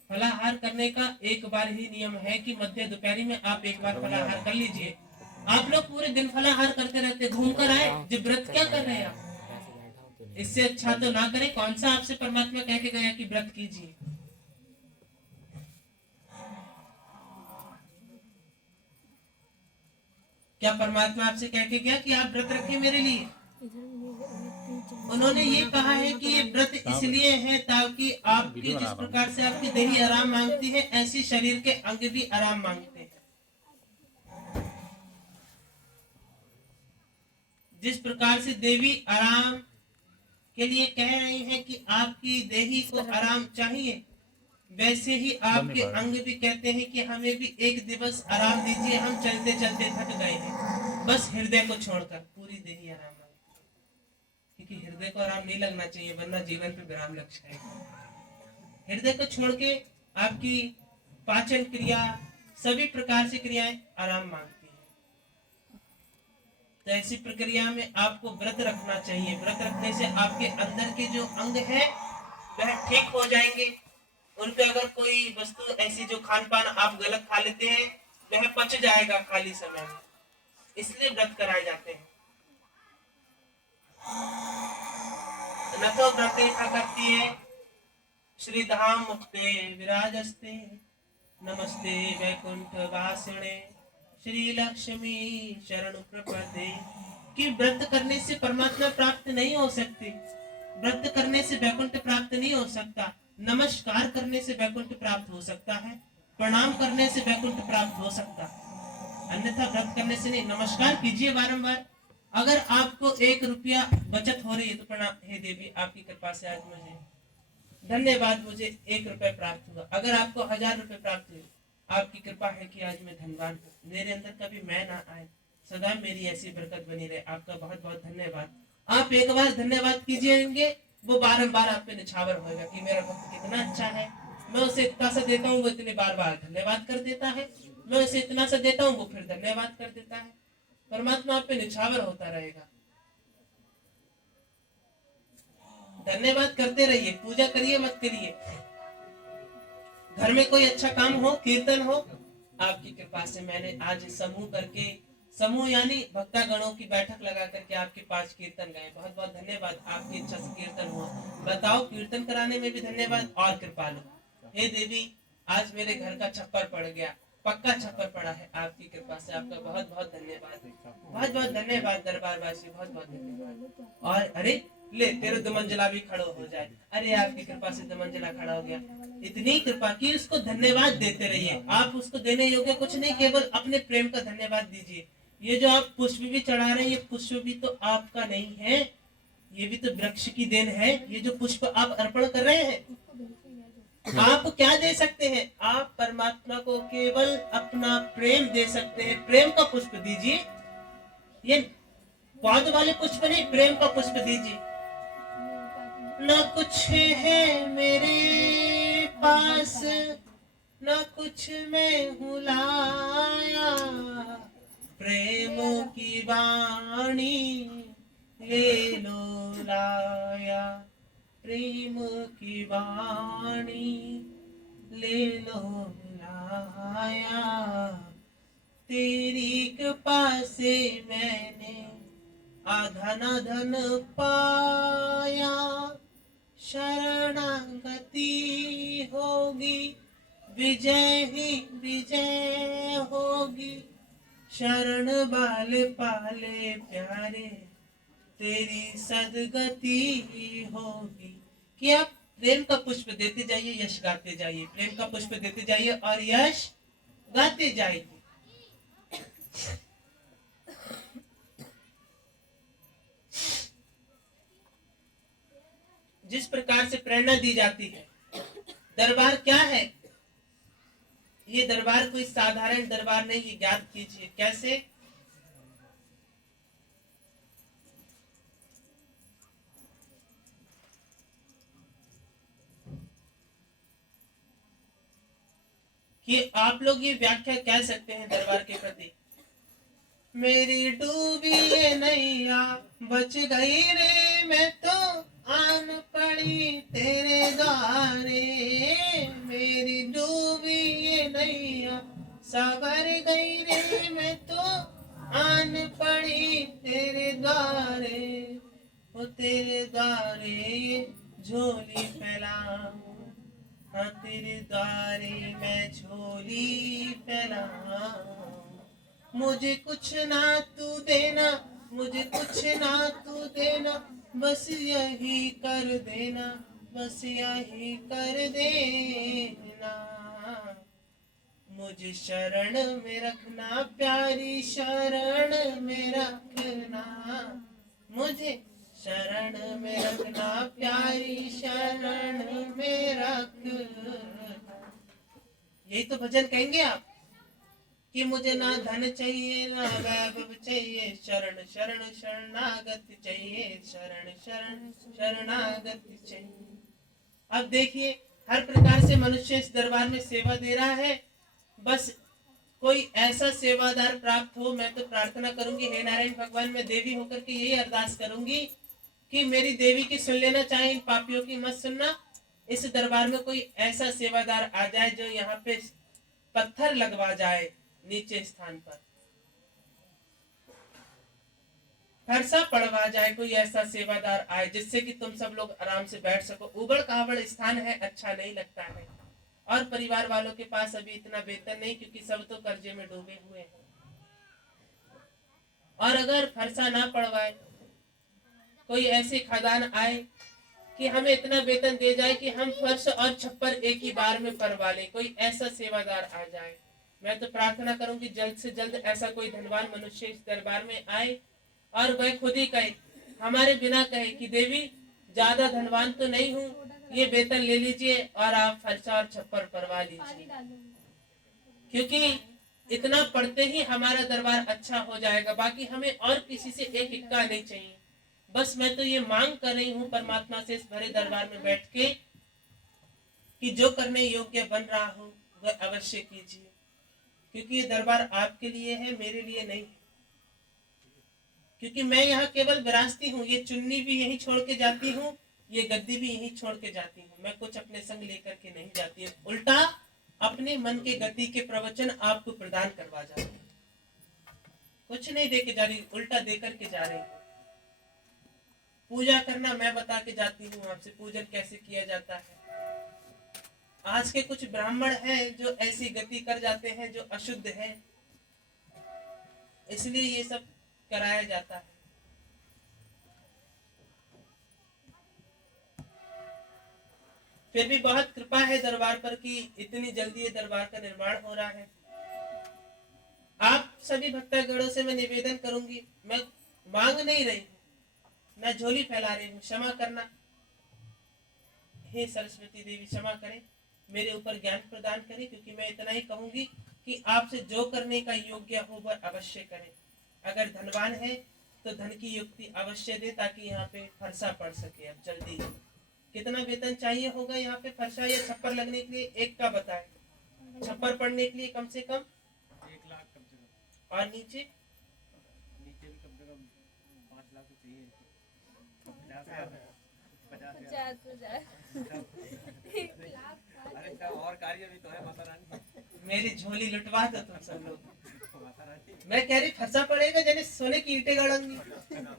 फलाहार करने का एक बार ही नियम है कि मध्य दोपहरी में आप एक बार फलाहार कर लीजिए। आप लोग पूरे दिन फलाहार करते रहते, घूम कर आए, जो व्रत क्या कर रहे हैं आप? इससे अच्छा तो ना करें। कौन सा आपसे परमात्मा कह के गया कि व्रत कीजिए? क्या परमात्मा आपसे कह के गया कि आप व्रत रखें मेरे लिए? उन्होंने ये कहा है कि ये व्रत इसलिए है ताकि आपकी जिस प्रकार से आपकी देही आराम मांगती है, ऐसी शरीर के अंग भी आराम मांगते हैं। जिस प्रकार से देवी आराम के लिए कह रही हैं कि आपकी देही को आराम चाहिए, वैसे ही आपके अंग भी कहते हैं कि हमें भी एक दिवस आराम दीजिए, हम चलते चलते थक गए हैं। बस हृदय को छोड़कर पूरी देही आराम मांगती है, क्योंकि हृदय को आराम नहीं लगना चाहिए, वरना जीवन पे विराम लग जाएगा। हृदय को छोड़ के आपकी पाचन क्रिया, सभी प्रकार से क्रियाएं आराम मांगती हैं। तो ऐसी प्रक्रिया में आपको व्रत रखना चाहिए। व्रत रखने से आपके अंदर के जो अंग है वह ठीक हो जाएंगे। उन पे अगर कोई वस्तु ऐसी जो खान पान आप गलत खा लेते हैं वह पच जाएगा खाली समय में, इसलिए व्रत कराए जाते हैं। न तो व्रत करती है श्री धाम मुक्ते विराजस्ते, नमस्ते वैकुंठ वासिणे, श्री लक्ष्मी शरण प्रपदे। कि व्रत करने से परमात्मा प्राप्त नहीं हो सकती, व्रत करने से वैकुंठ प्राप्त नहीं हो सकता। नमस्कार करने से वैकुंठ प्राप्त हो सकता है, प्रणाम करने से वैकुंठ प्राप्त हो सकता है, अन्यथा व्रत करने से नहीं। नमस्कार कीजिए बारंबार। अगर आपको 1 रुपया बचत हो रही है तो प्रणाम, हे देवी आपकी कृपा से आज मुझे धन्यवाद, मुझे 1 रुपया प्राप्त हुआ। अगर आपको 1000 रुपये प्राप्त हुए, आपकी कृपा है कि आज मैं धनवान हूँ, मेरे अंदर कभी मैं ना आए, सदा मेरी ऐसी बरकत बनी रहे। आपका बहुत बहुत धन्यवाद। आप एक बार धन्यवाद कीजिएंगे, वो बारंबार आप पे निछावर होगा कि मेरा भक्त कितना अच्छा है, मैं उसे इतना सा देता हूँ वो इतने बार बार धन्यवाद कर देता है, मैं उसे इतना सा देता हूँ वो फिर धन्यवाद कर देता है। परमात्मा आप पे निछावर होता रहेगा। धन्यवाद करते रहिए, पूजा करिए मत करिए। घर में कोई अच्छा काम हो, कीर्तन हो, आपकी कृपा से मैंने आज समूह करके, समूह यानी भक्तागणों की बैठक लगा करके आपके 5 कीर्तन गाए। बहुत बहुत धन्यवाद, आपकी इच्छा से कीर्तन हुआ। बताओ, कीर्तन कराने में भी धन्यवाद और कृपालु। हे देवी, आज मेरे घर का छप्पर पड़ गया, पक्का छप्पर पड़ा है, आपकी कृपा से आपका बहुत बहुत धन्यवाद, बहुत बहुत धन्यवाद दरबार वासी, बहुत बहुत धन्यवाद। और अरे ले तेरे 2 मंजिला भी खड़ो हो जाए, अरे आपकी कृपा से 2 मंजिला खड़ा हो गया। इतनी कृपा की उसको धन्यवाद देते रहिए। आप उसको देने योग्य कुछ नहीं, केवल अपने प्रेम का धन्यवाद दीजिए। ये जो आप पुष्प भी चढ़ा रहे हैं, ये पुष्प भी तो आपका नहीं है, ये भी तो वृक्ष की देन है। ये जो पुष्प आप अर्पण कर रहे हैं, आप क्या दे सकते हैं? आप परमात्मा को केवल अपना प्रेम दे सकते हैं। प्रेम का पुष्प दीजिए, ये पौध वाले पुष्प नहीं, प्रेम का पुष्प दीजिए। न कुछ है मेरे पास, न कुछ मैं हूँ लाया, प्रेम की वाणी ले लो लाया, प्रेम की वाणी ले लो लाया। तेरी कृपा से मैंने धन पाया, शरणागति होगी, विजय ही विजय होगी। शरण बाले पाले प्यारे, तेरी सदगति होगी। कि आप प्रेम का पुष्प देते जाइए, यश गाते जाइए, प्रेम का पुष्प देते जाइए और यश गाते जाइए। जिस प्रकार से प्रेरणा दी जाती है, दरबार क्या है? ये दरबार कोई साधारण दरबार नहीं, ये ज्ञात कीजिए। कैसे? कि आप लोग ये व्याख्या कह सकते हैं दरबार के प्रति, मेरी डूबी ये नैया बच गई रे, मैं तो आन पड़ी तेरे द्वारे। मेरी डूबी ये नैया सावर गई रे, मैं तो आन पड़ी तेरे द्वारे। वो तेरे द्वारे झोली फैलाऊं, हाँ तेरे द्वारे मैं झोली फैलाऊं। मुझे कुछ ना तू देना, मुझे कुछ ना तू देना, बस यही कर देना, बस यही कर देना। मुझे शरण में रखना, प्यारी शरण में रखना, मुझे शरण में रखना, प्यारी शरण में रखना। यही तो भजन कहेंगे आप कि मुझे ना धन चाहिए ना वैभव चाहिए, शरण शरण शरणागति चाहिए, शरण शरण शरणागति चाहिए। अब देखिए, हर प्रकार से मनुष्य इस दरबार में सेवा दे रहा है। बस कोई ऐसा सेवादार प्राप्त हो। मैं तो प्रार्थना करूंगी, हे नारायण भगवान, मैं देवी होकर के यही अरदास करूंगी कि मेरी देवी की सुन लेना, चाहे इन पापियों की मत सुनना। इस दरबार में कोई ऐसा सेवादार आ जाए जो यहाँ पे पत्थर लगवा जाए नीचे स्थान पर, फरसा पड़वा जाए। कोई ऐसा सेवादार आए जिससे कि तुम सब लोग आराम से बैठ सको। उबड़ खाबड़ स्थान है, अच्छा नहीं लगता है। और परिवार वालों के पास अभी इतना वेतन नहीं, क्योंकि सब तो कर्जे में डूबे हुए हैं। और अगर फरसा ना पड़वाए, कोई ऐसे खदान आए कि हमें इतना वेतन दे जाए कि हम फर्श और छप्पर एक ही बार में परवा लें, कोई ऐसा सेवादार आ जाए। मैं तो प्रार्थना करूंगी जल्द से जल्द ऐसा कोई धनवान मनुष्य इस दरबार में आए और वह खुद ही कहे, हमारे बिना कहे कि देवी ज्यादा धनवान तो नहीं हूँ, ये वेतन ले लीजिए और आप फरसा और छप्पर परवा लीजिए, क्योंकि इतना पढ़ते ही हमारा दरबार अच्छा हो जाएगा। बाकी हमें और किसी से एक इक्का नहीं चाहिए। बस मैं तो ये मांग कर रही हूँ परमात्मा से इस भरे दरबार में बैठ के कि जो करने योग्य बन रहा हो वह अवश्य कीजिए, क्योंकि ये दरबार आपके लिए है, मेरे लिए नहीं है। क्योंकि मैं यहाँ केवल विरासती हूँ। ये चुन्नी भी यहीं छोड़ के जाती हूँ, ये गद्दी भी यहीं छोड़ के जाती हूँ। मैं कुछ अपने संग लेकर के नहीं जाती है, उल्टा अपने मन के गति के प्रवचन आपको प्रदान करवा जा रही, कुछ नहीं दे के जा रही, उल्टा दे करके जा रही। पूजा करना मैं बता के जाती हूँ आपसे, पूजन कैसे किया जाता है। आज के कुछ ब्राह्मण हैं जो ऐसी गति कर जाते हैं जो अशुद्ध है, इसलिए ये सब कराया जाता है। फिर भी बहुत कृपा है दरबार पर कि इतनी जल्दी ये दरबार का निर्माण हो रहा है। आप सभी भक्तगणों से मैं निवेदन करूंगी, मैं मांग नहीं रही हूँ, मैं झोली फैला रही हूँ, क्षमा करना। हे सरस्वती देवी क्षमा करें, मेरे ऊपर ज्ञान प्रदान करें, क्योंकि मैं इतना ही कहूंगी कि आपसे जो करने का योग्य हो वह अवश्य करें। अगर धनवान है तो धन की युक्ति अवश्य दे, ताकि यहाँ पे फरसा पड़ सके। अब जल्दी कितना वेतन चाहिए होगा यहाँ पे फरसा या छप्पर लगने के लिए? एक का बताए, छप्पर पड़ने के लिए कम से कम 1 लाख कम से कम, और नीचे नीचे भी कम से कम 5 लाख तो चाहिए। 50,000 अरे सब और कार्य भी तो है माता रानी। मेरी झोली लुटवा दो तुम सब लोग। माता रानी मैं कह रही फरसा पड़ेगा जैसे सोने की ईंटें गड़ेंगी।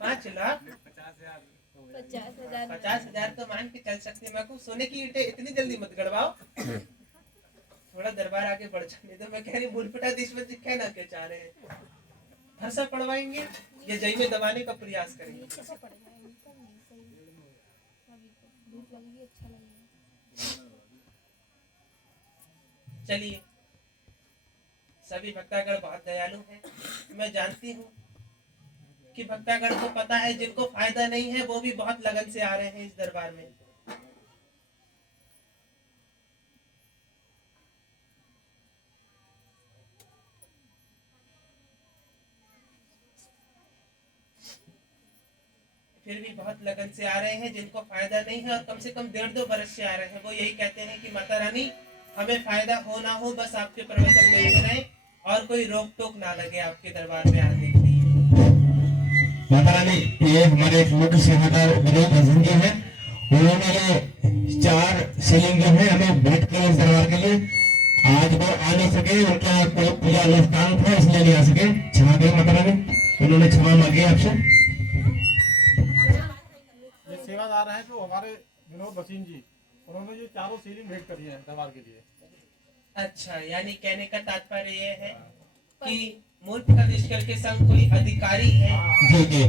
5 लाख 50,000 50,000 तो मान के चल सकते हैं। मैं कहूँ सोने की ईंटें इतनी जल्दी मत गड़वाओ, थोड़ा दरबार आगे बढ़ जाने दो। मैं कह रही मूलपटा देशवत जी कहना क्या चाह रहे हैं, फरसा पड़वाएंगे या जई में दबाने का प्रयास करेंगे। चलिए, सभी भक्तागण बहुत दयालु हैं। मैं जानती हूँ कि भक्तागण को पता है, जिनको फायदा नहीं है वो भी बहुत लगन से आ रहे हैं इस दरबार में। फिर भी बहुत लगन से आ रहे हैं जिनको फायदा नहीं है, और कम से कम 1.5-2 बरस से आ रहे हैं। वो यही कहते हैं कि माता रानी हमें फायदा हो ना हो, बस आपके प्रवचन मिलते रहे और कोई रोक टोक ना लगे आपके दरबार में आने के लिए। माता रानी, ये हमारे एक मुख्य सेवादार विनोद हसन जी हैं, उन्होंने ये 4 सीलिंग जो है हमें भेंट किए इस दरबार के लिए। आज वो आ नहीं सके, उनका कोई पूजा अनुष्ठान था इसलिए नहीं आ सके, क्षमा करें माता रानी, उन्होंने क्षमा मांगी आपसे। ये सेवादार है जो हमारे विनोद भसीन जी, उन्होंने ये 4 सीलिंग भेंट करी है दरबार के लिए। अच्छा, यानी कहने का तात्पर्य ये है कि मूल प्रतिष्ठल के संग कोई अधिकारी है। जी जी,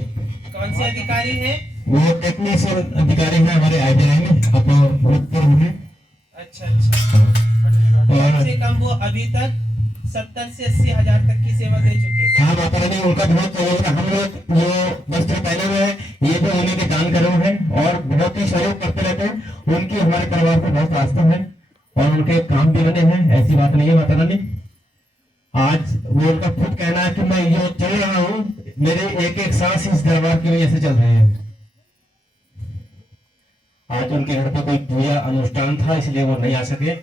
कौन से अधिकारी हैं? वो टेक्नीशियन अधिकारी हैं हमारे आईटीआई में, अपना भूतपूर्व में। अच्छा अच्छा, कम और से कम वो अभी तक 70 से 80 हजार तक की सेवा दे चुके हैं। हाँ माता रानी, उनका बहुत सहयोग है। हम लोग जो वस्त्र पहने हुए हैं ये भी उन्हीं के दान करे हुए हैं और बहुत ही सहयोग करते रहते हैं। उनकी हमारे परिवार पर बहुत आस्था है और उनके काम भी बने हैं, ऐसी बात नहीं है माता रानी। आज वो उनका खुद कहना है कि मैं जो चल रहा हूँ, मेरे एक एक सांस इस दरबार की वजह से चल रहे हैं। आज उनके घर पर कोई पूजा अनुष्ठान था इसलिए वो नहीं आ सके,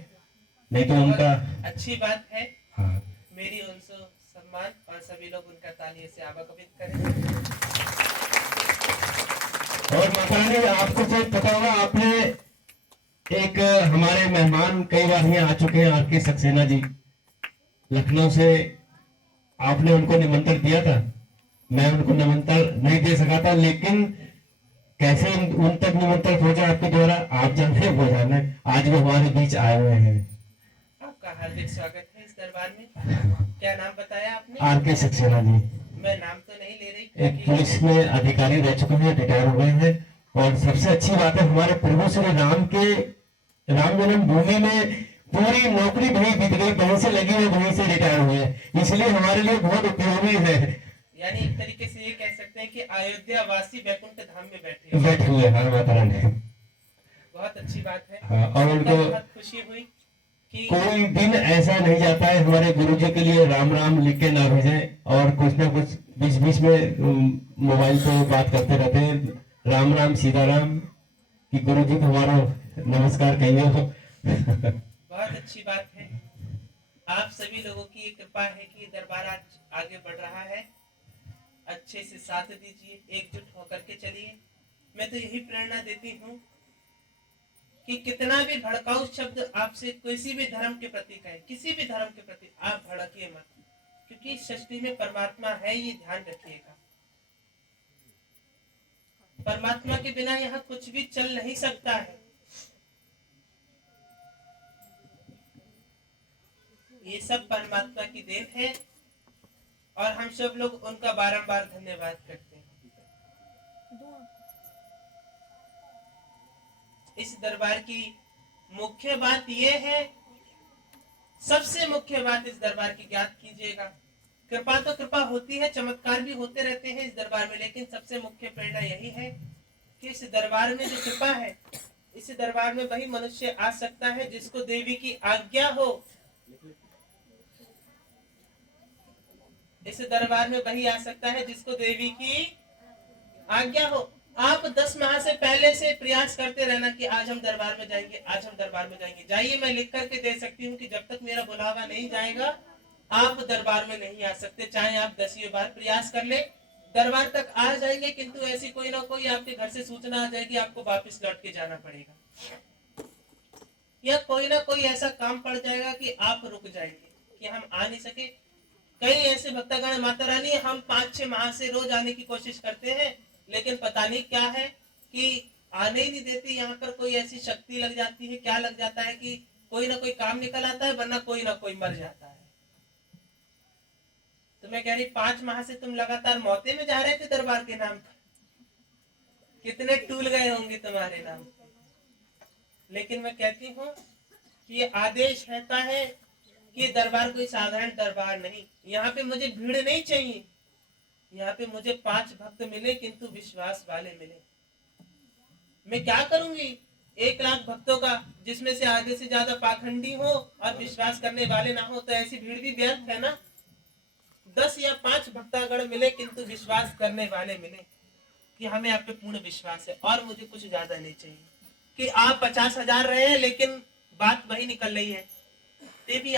नहीं तो उनका अच्छी बात है। हाँ मेरी उनसे सम्मान और सभी लोग उनका तालियों से आवागमन करें। और माता रानी आपको तो पता होगा, आपने एक हमारे मेहमान कई बार यहाँ आ चुके हैं, आर के सक्सेना जी लखनऊ से, आपने उनको निमंत्रण दिया था। मैं उनको निमंत्रण नहीं दे सका था, लेकिन कैसे उन तक निमंत्रण पहुंचा आपके द्वारा आप जानते हो जाना, आज वो हमारे बीच आए हुए हैं। आपका हार्दिक स्वागत है इस दरबार में। क्या नाम बताया आपने? आर के सक्सेना जी मैं नाम तो नहीं ले रही एक क्योंकि पुलिस में अधिकारी रह चुके हैं, रिटायर हो गए हैं। और सबसे अच्छी बात है, हमारे प्रभु श्री राम के राम जन्म भूमि में पूरी नौकरी वहीं बीत गई, वहीं से लगी हुई, वहीं से रिटायर हुए, इसलिए हमारे लिए बहुत उपयोगी है। यानी एक तरीके से ये कह सकते हैं कि अयोध्या वासी वैकुंठ धाम में बैठे हैं। बैठे हुए हर माता रानी। बहुत अच्छी बात है। हाँ, और उनको बहुत खुशी हुई कि कोई दिन ऐसा नहीं जाता है हमारे गुरु जी के लिए राम राम लिख के ना भेजें, और कुछ ना कुछ बीच बीच में मोबाइल पे बात करते रहते हैं, राम राम सीताराम, कि गुरु जी को हमारा नमस्कार कहिए हो। बहुत अच्छी बात है। आप सभी लोगों की ये कृपा है कि दरबार आज आगे बढ़ रहा है। अच्छे से साथ दीजिए, एकजुट होकर के चलिए। मैं तो यही प्रेरणा देती हूँ कि कितना भी भड़काऊ शब्द आपसे किसी भी धर्म के प्रति कहे, किसी भी धर्म के प्रति, आप भड़किए मत, क्योंकि सृष्टि में परमात्मा है, ये ध्यान रखिएगा। परमात्मा के बिना यहाँ कुछ भी चल नहीं सकता है। ये सब परमात्मा की देन है और हम सब लोग उनका बारंबार धन्यवाद करते हैं। इस दरबार की मुख्य बात यह है, सबसे मुख्य बात इस दरबार की ज्ञात कीजिएगा। कृपा तो कृपा होती है, चमत्कार भी होते रहते हैं इस दरबार में, लेकिन सबसे मुख्य प्रेरणा यही है कि इस दरबार में जो कृपा है, इस दरबार में वही मनुष्य आ सकता है जिसको देवी की आज्ञा हो। इस दरबार में वही आ सकता है जिसको देवी की आज्ञा हो। आप 10 माह से पहले से प्रयास करते रहना कि आज हम दरबार में जाएंगे, आज हम दरबार में जाएंगे। जाइए, मैं लिख करके दे सकती हूँ कि जब तक मेरा बुलावा नहीं जाएगा आप दरबार में नहीं आ सकते। चाहे आप 10वीं बार प्रयास कर ले, दरबार तक आ जाएंगे, किंतु ऐसी कोई ना कोई आपके घर से सूचना आ जाएगी, आपको वापस लौट के जाना पड़ेगा, या कोई ना कोई ऐसा काम पड़ जाएगा कि आप रुक जाएंगे, कि हम आ नहीं सके। कई ऐसे भक्तगण, माता रानी हम 5-6 माह से रोज आने की कोशिश करते हैं, लेकिन पता नहीं क्या है कि आने ही नहीं देती। यहाँ पर कोई ऐसी शक्ति लग जाती है, क्या लग जाता है कि कोई ना कोई काम निकल आता है, वरना कोई ना कोई मर जाता है। तो मैं कह रही 5 माह से तुम लगातार मौते में जा रहे थे दरबार के नाम पर, कितने टूल गए होंगे तुम्हारे नाम। लेकिन मैं कहती हूँ कि ये आदेश रहता है कि दरबार कोई साधारण दरबार नहीं। यहाँ पे मुझे भीड़ नहीं चाहिए, यहाँ पे मुझे 5 भक्त मिले किंतु विश्वास वाले मिले। मैं क्या करूंगी 1 लाख भक्तों का, जिसमें से आधे से ज्यादा पाखंडी हो और विश्वास करने वाले ना हो, तो ऐसी भीड़ भी व्यर्थ है ना। 10 या 5 भक्तगण मिले किंतु विश्वास करने वाले मिले कि हमें आप पे पूर्ण विश्वास है, और मुझे कुछ ज्यादा नहीं चाहिए कि आप 50,000 रहे हैं लेकिन बात वही निकल रही है। देवी